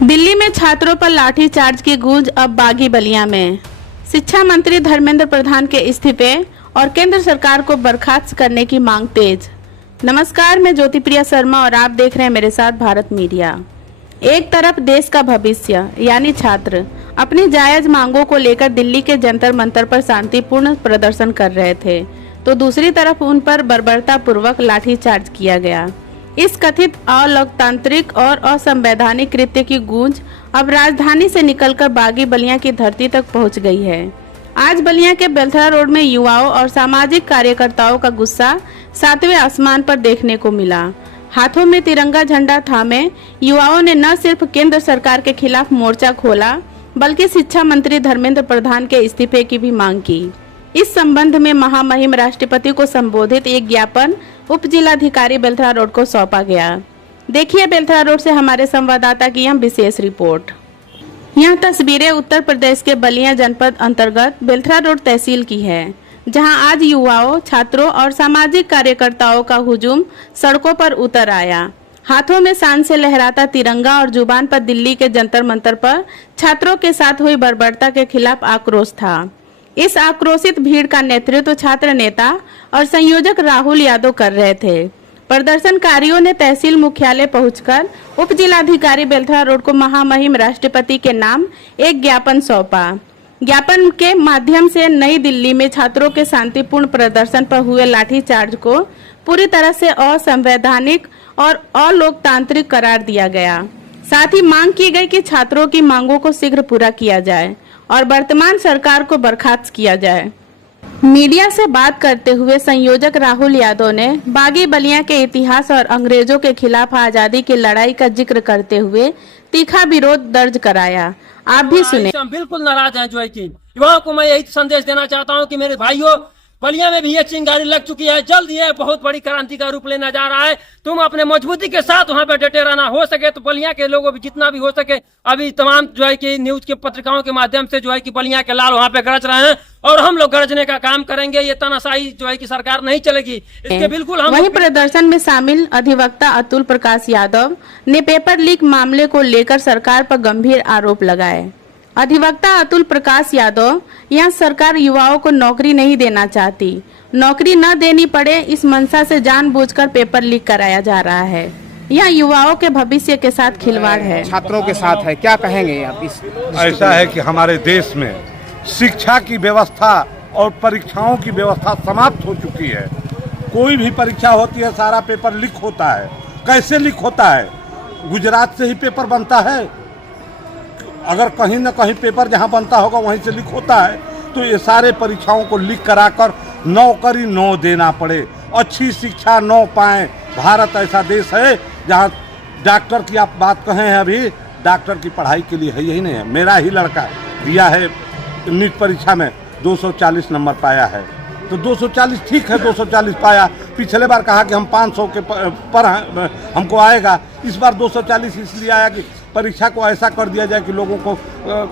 दिल्ली में छात्रों पर लाठीचार्ज की गूंज अब बागी बलिया में। शिक्षा मंत्री धर्मेंद्र प्रधान के इस्तीफे और केंद्र सरकार को बर्खास्त करने की मांग तेज। नमस्कार, मैं ज्योतिप्रिया शर्मा और आप देख रहे हैं मेरे साथ भारत मीडिया। एक तरफ देश का भविष्य यानी छात्र अपनी जायज मांगों को लेकर दिल्ली के जंतर मंतर पर शांतिपूर्ण प्रदर्शन कर रहे थे, तो दूसरी तरफ उन पर बर्बरतापूर्वक लाठीचार्ज किया गया। इस कथित अलोकतांत्रिक और असंवैधानिक कृत्य की गूंज अब राजधानी से निकलकर बागी बलिया की धरती तक पहुंच गई है। आज बलिया के बेलथरा रोड में युवाओं और सामाजिक कार्यकर्ताओं का गुस्सा 7वें आसमान पर देखने को मिला। हाथों में तिरंगा झंडा थामे युवाओं ने न सिर्फ केंद्र सरकार के खिलाफ मोर्चा खोला, बल्कि शिक्षा मंत्री धर्मेंद्र प्रधान के इस्तीफे की भी मांग की। इस संबंध में महामहिम राष्ट्रपति को संबोधित एक ज्ञापन उप जिलाधिकारी बेलथरा रोड को सौंपा गया। देखिए बेलथरा रोड से हमारे संवाददाता की यह विशेष रिपोर्ट। यह तस्वीरें उत्तर प्रदेश के बलिया जनपद अंतर्गत बेलथरा रोड तहसील की है, जहां आज युवाओं, छात्रों और सामाजिक कार्यकर्ताओं का हुजूम सड़कों पर उतर आया। हाथों में शान से लहराता तिरंगा और जुबान पर दिल्ली के जंतर मंतर पर छात्रों के साथ हुई बर्बरता के खिलाफ आक्रोश था। इस आक्रोशित भीड़ का नेतृत्व छात्र नेता और संयोजक राहुल यादव कर रहे थे। प्रदर्शनकारियों ने तहसील मुख्यालय पहुंचकर उप जिलाधिकारी बेलथरा रोड को महामहिम राष्ट्रपति के नाम एक ज्ञापन सौंपा। ज्ञापन के माध्यम से नई दिल्ली में छात्रों के शांतिपूर्ण प्रदर्शन पर हुए लाठीचार्ज को पूरी तरह से असंवैधानिक और अलोकतांत्रिक करार दिया गया। साथ ही मांग की गई कि छात्रों की मांगों को शीघ्र पूरा किया जाए और वर्तमान सरकार को बर्खास्त किया जाए। मीडिया से बात करते हुए संयोजक राहुल यादव ने बागी बलिया के इतिहास और अंग्रेजों के खिलाफ आजादी की लड़ाई का जिक्र करते हुए तीखा विरोध दर्ज कराया। आप भी सुने। हम बिल्कुल नाराज हैं। जो है कि युवाओं को मैं यही संदेश देना चाहता हूं कि मेरे भाइयों, बलिया में भी ये चिंगारी लग चुकी है। जल्द ये बहुत बड़ी क्रांति का रूप लेना जा रहा है। तुम अपने मजबूती के साथ वहां पे डटे रहना। हो सके तो बलिया के लोगों भी जितना भी हो सके, अभी तमाम जो है कि न्यूज के पत्रिकाओं के माध्यम से जो है कि बलिया के लाल वहां पे गरज रहे हैं और हम लोग गरजने का काम करेंगे। ये तानाशाही जो है कि सरकार नहीं चलेगी, इसके बिल्कुल हम। वहीं प्रदर्शन में शामिल अधिवक्ता अतुल प्रकाश यादव ने पेपर लीक मामले को लेकर सरकार पर गंभीर आरोप लगाए। अधिवक्ता अतुल प्रकाश यादव, यह सरकार युवाओं को नौकरी नहीं देना चाहती। नौकरी न देनी पड़े इस मंशा से जानबूझकर पेपर लीक कराया जा रहा है। यह युवाओं के भविष्य के साथ खिलवाड़ है, छात्रों के साथ है। क्या कहेंगे आप इस? ऐसा है कि हमारे देश में शिक्षा की व्यवस्था और परीक्षाओं की व्यवस्था समाप्त हो चुकी है। कोई भी परीक्षा होती है, सारा पेपर लीक होता है। कैसे लीक होता है? गुजरात से ही पेपर बनता है। अगर कहीं न कहीं पेपर जहां बनता होगा वहीं से लीक होता है, तो ये सारे परीक्षाओं को लीक कराकर नौकरी न देना पड़े, अच्छी शिक्षा न पाएं। भारत ऐसा देश है जहां डॉक्टर की आप बात कहें हैं, अभी डॉक्टर की पढ़ाई के लिए है, यही नहीं है। मेरा ही लड़का दिया है नीट परीक्षा में 240 नंबर पाया है, तो 240 ठीक है, 240 पाया। पिछले बार कहा कि हम 500 के पर हमको आएगा, इस बार 240 इसलिए आया कि परीक्षा को ऐसा कर दिया जाए कि लोगों को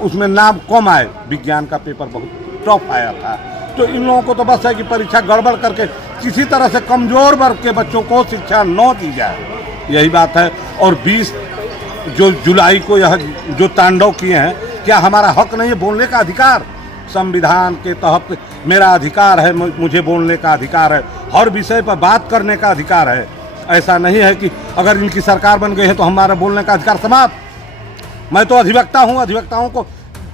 उसमें नाम कम आए। विज्ञान का पेपर बहुत टफ आया था, तो इन लोगों को तो बस है कि परीक्षा गड़बड़ करके किसी तरह से कमज़ोर वर्ग के बच्चों को शिक्षा न दी जाए, यही बात है। और 20 जुलाई को यह जो तांडव किए हैं, क्या हमारा हक नहीं है बोलने का अधिकार? संविधान के तहत मेरा अधिकार है, मुझे बोलने का अधिकार है, हर विषय पर बात करने का अधिकार है। ऐसा नहीं है कि अगर इनकी सरकार बन गई है तो हमारा बोलने का अधिकार समाप्त। मैं तो अधिवक्ता हूँ, अधिवक्ताओं को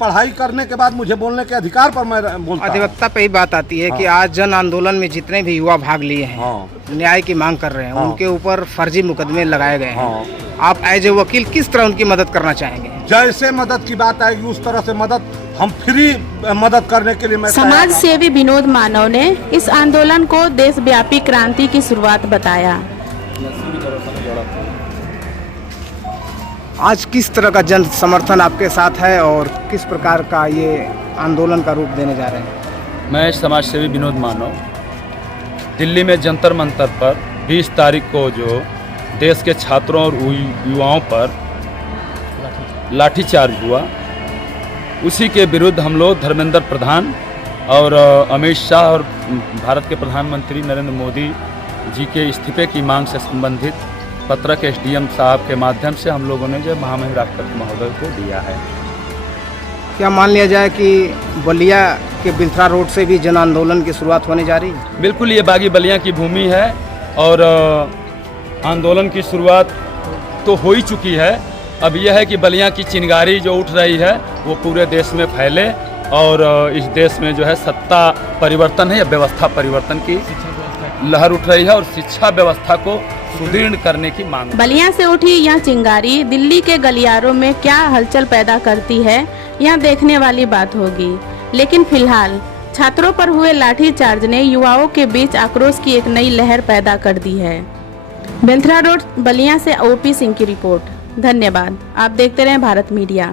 पढ़ाई करने के बाद मुझे बोलने के अधिकार पर मैं बोलता हूँ। अधिवक्ता पे ही बात आती है कि आज जन आंदोलन में जितने भी युवा भाग लिए हैं, न्याय की मांग कर रहे हैं, उनके ऊपर फर्जी मुकदमे लगाए गए हैं। आप एज ए वकील किस तरह उनकी मदद करना चाहेंगे? जैसे मदद की बात आएगी उस तरह से मदद, हम फ्री मदद करने के लिए मैं। समाज सेवी विनोद मानव ने इस आंदोलन को देशव्यापी क्रांति की शुरुआत बताया। आज किस तरह का जन समर्थन आपके साथ है और किस प्रकार का ये आंदोलन का रूप देने जा रहे हैं? मैं समाज सेवी विनोद मानव, दिल्ली में जंतर मंतर पर 20 तारीख को जो देश के छात्रों और युवाओं पर लाठीचार्ज हुआ, उसी के विरुद्ध हम लोग धर्मेंद्र प्रधान और अमित शाह और भारत के प्रधानमंत्री नरेंद्र मोदी जी के इस्तीफे की मांग से संबंधित पत्रक एसडीएम साहब के माध्यम से हम लोगों ने जो महामहिम राष्ट्रपति महोदय को दिया है। क्या मान लिया जाए कि बलिया के बिलथरा रोड से भी जन आंदोलन की शुरुआत होने जा रही है? बिल्कुल, ये बागी बलिया की भूमि है और आंदोलन की शुरुआत तो हो ही चुकी है। अब यह है कि बलिया की चिंगारी जो उठ रही है वो पूरे देश में फैले और इस देश में जो है सत्ता परिवर्तन है या व्यवस्था परिवर्तन की लहर उठ रही है और शिक्षा व्यवस्था को सुदृढ़ करने की मांग। बलिया से उठी यह चिंगारी दिल्ली के गलियारों में क्या हलचल पैदा करती है, यह देखने वाली बात होगी। लेकिन फिलहाल छात्रों पर हुए लाठीचार्ज ने युवाओं के बीच आक्रोश की एक नई लहर पैदा कर दी है। बिलथरा रोड बलिया से ओपी सिंह की रिपोर्ट। धन्यवाद। आप देखते रहें भारत मीडिया।